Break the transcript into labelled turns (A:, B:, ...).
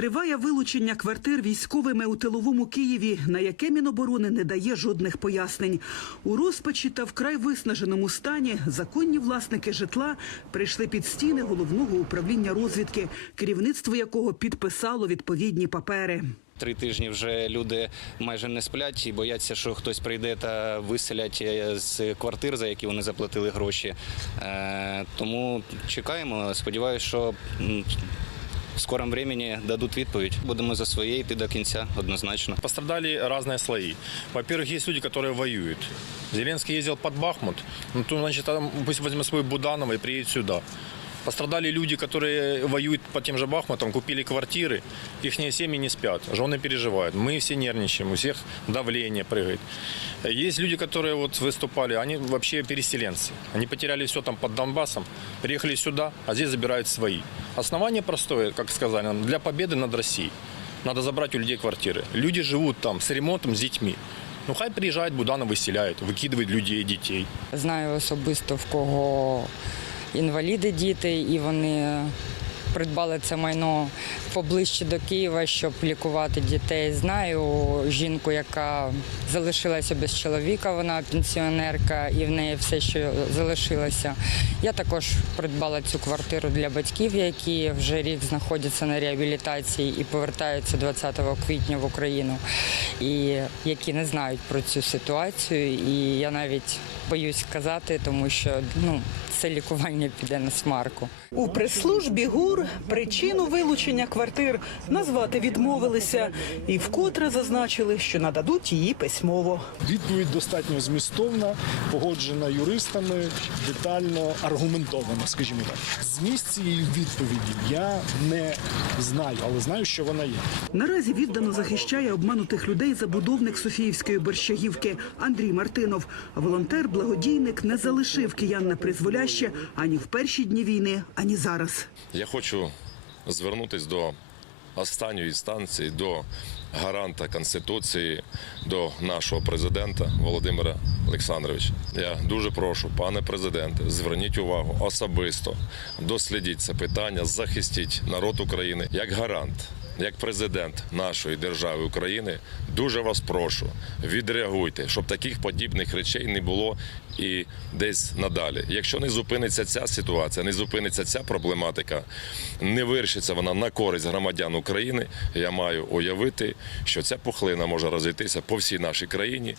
A: Триває вилучення квартир військовими у тиловому Києві, на яке Міноборони не дає жодних пояснень. У розпачі та вкрай виснаженому стані законні власники житла прийшли під стіни головного управління розвідки, керівництво якого підписало відповідні папери.
B: Три тижні вже люди майже не сплять і бояться, що хтось прийде та виселять е, з квартир, за які вони заплатили гроші. Е, Тому чекаємо. Сподіваюся, що в скорому времени дадуть відповідь. Будемо за своє йти до кінця однозначно.
C: Пострадали разные слои. Во-первых, есть люди, которые воюют. Зеленский ездил под Бахмут, ну, то, значит, там пусть возьмет свой Буданова и приедет сюда. Пострадали люди, которые воюют по тем же Бахмутам, купили квартиры, их семьи не спят, жены переживают. Мы все нервничаем, у всех давление прыгает. Есть люди, которые вот выступали, они вообще переселенцы. Они потеряли все там под Донбассом, приехали сюда, а здесь забирают свои. Основание простое, как сказали для победы над Россией. Надо забрать у людей квартиры. Люди живут там с ремонтом, с детьми. Ну хай приезжает Буданов, выселяет, выкидывает людей, детей.
D: Знаю особисто в кого інваліди діти, і вони придбали це майно поближче до Києва, щоб лікувати дітей. Знаю жінку, яка залишилася без чоловіка, вона пенсіонерка, і в неї все, що залишилося. Я також придбала цю квартиру для батьків, які вже рік знаходяться на реабілітації і повертаються 20 квітня в Україну, і які не знають про цю ситуацію. І я навіть боюсь сказати, тому що ну це лікування піде на смарку.
A: У прес-службі ГУР причину вилучення квартир назвати відмовилися і вкотре зазначили, що нададуть її письмово.
E: Відповідь достатньо змістовна, погоджена юристами, детально аргументована, скажімо так. Зміст цієї відповіді я не знаю, але знаю, що вона є.
A: Наразі віддано захищає обманутих людей забудовник Софіївської борщагівки Андрій Мартинов. Волонтер, благодійник не залишив киян на призволяще ані в перші дні війни, ані зараз.
F: Я хочу звернутися до останньої станції, до гаранта Конституції, до нашого президента Володимира Олександровича. Я дуже прошу, пане президенте, зверніть увагу особисто, дослідіть це питання, захистіть народ України як гарант. Як президент нашої держави України дуже вас прошу, відреагуйте, щоб таких подібних речей не було і десь надалі. Якщо не зупиниться ця ситуація, не зупиниться ця проблематика, не вирішиться вона на користь громадян України. Я маю уявити, що ця пухлина може розійтися по всій нашій країні.